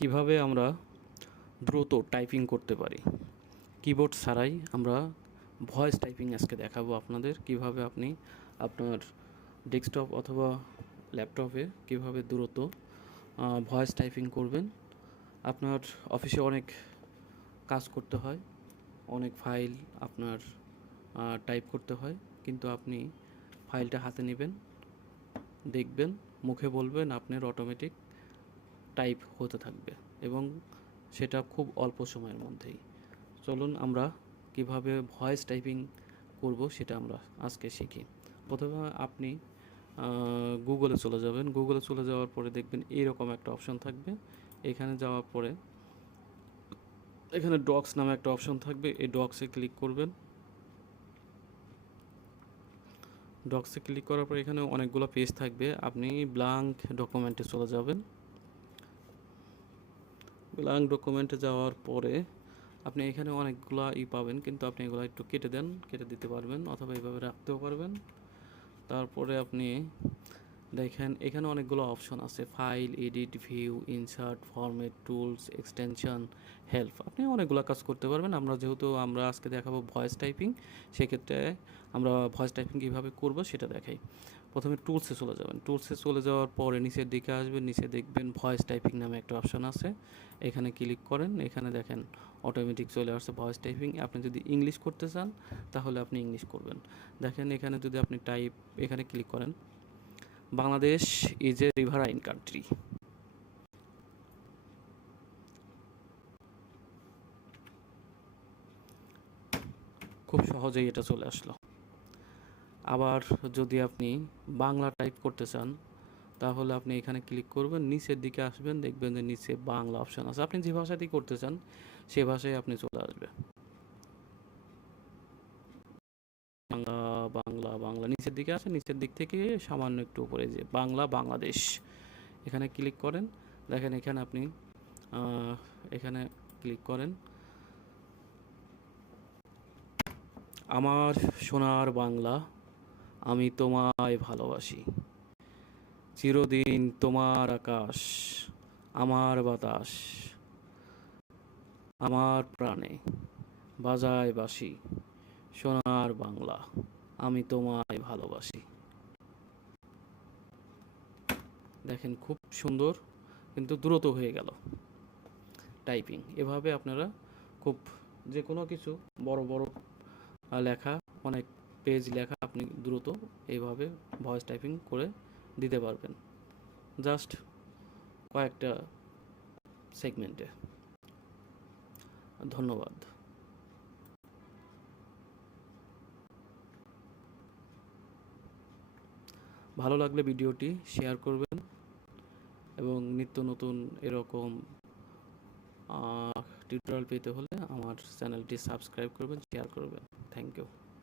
কিভাবে আমরা দ্রুত টাইপিং করতে পারি কিবোর্ড ছাড়াই। আমরা ভয়েস টাইপিং আজকে দেখাবো আপনাদের, কিভাবে আপনি আপনার ডেস্কটপ অথবা ল্যাপটপে কিভাবে দ্রুত ভয়েস টাইপিং করবেন। আপনার অফিসে অনেক কাজ করতে হয়, অনেক ফাইল আপনার টাইপ করতে হয়, কিন্তু আপনি ফাইলটা হাতে নেবেন, দেখবেন, মুখে বলবেন, আপনার অটোমেটিক টাইপ হতে থাকবে এবং সেটা খুব অল্প সময়ের মধ্যেই। চলুন আমরা কিভাবে ভয়েস টাইপিং করব সেটা আমরা আজকে শিখি। প্রথমে আপনি গুগলে চলে যাবেন। গুগলে চলে যাওয়ার পরে দেখবেন এইরকম একটা অপশন থাকবে। এখানে যাওয়ার পরে এখানে ডক্স নামে একটা অপশন থাকবে, এই ডক্সে ক্লিক করবেন। ডক্সে ক্লিক করার পর এখানে অনেকগুলো পেজ থাকবে, আপনি ব্ল্যাঙ্ক ডকুমেন্টে চলে যাবেন। ব্ল্যাঙ্ক ডকুমেন্টে যাওয়ার পরে আপনি এখানে অনেকগুলো পাবেন, কিন্তু আপনি এগুলো একটু কেটে দেন, কেটে দিতে পারবেন অথবা এইভাবে রাখতেও পারবেন। তারপরে আপনি দেখেন এখানে অনেকগুলো অপশন আছে, file, edit, view, insert, format, tools, extension, help. আপনি অনেকগুলো কাজ করতে পারবেন। যেহেতু আমরা আজকে দেখাবো ভয়েস টাইপিং, সেক্ষেত্রে আমরা ভয়েস টাইপিং কীভাবে করব সেটা দেখাই। প্রথমে টুলসে চলে যাবেন। টুলসে চলে যাওয়ার পরে নিচের দিকে আসবেন, নিচে দেখবেন ভয়েস টাইপিং নামে একটা অপশন আছে, এখানে ক্লিক করেন। এখানে দেখেন অটোমেটিক চলে আসছে ভয়েস টাইপিং। আপনি যদি ইংলিশ করতে চান তাহলে আপনি ইংলিশ করবেন। দেখেন এখানে যদি আপনি টাইপ এখানে ক্লিক করেন, Bangladesh is a riverine country. খুব সহজেই এটা চলে আসলো। আবার যদি আপনি বাংলা টাইপ করতে চান তাহলে আপনি এখানে ক্লিক করবেন, নিচের দিকে আসবেন, দেখবেন যে নিচে বাংলা অপশন আছে। আপনি যে ভাষাতেই করতে চান সে ভাষায় আপনি চলে আসবে। বাংলা বাংলা বাংলা নিচের দিকে আসে, নিচের দিক থেকে সামান্য একটু উপরে যে বাংলা বাংলাদেশ, এখানে ক্লিক করেন। দেখেন এখানে আপনি এখানে ক্লিক করেন, আমার সোনার বাংলা, আমি তোমায় ভালোবাসি, চিরদিন তোমার আকাশ, আমার বাতাস, আমার প্রাণে বাজায় বাঁশি, সোনার বাংলা, আমি তোমায় ভালোবাসি। দেখেন খুব সুন্দর, কিন্তু দ্রুত হয়ে গেল টাইপিং। এভাবে আপনারা খুব যে কোনো কিছু বড় বড় লেখা, অনেক পেজ লেখা আপনি দ্রুত এইভাবে ভয়েস টাইপিং করে দিতে পারবেন, জাস্ট কয়েকটা সেগমেন্টে। ধন্যবাদ। ভালো লাগলে ভিডিওটি শেয়ার করবেন এবং নিত্য নতুন এরকম টিউটোরিয়াল পেতে হলে আমার চ্যানেলটি সাবস্ক্রাইব করবেন, শেয়ার করবেন। Thank you.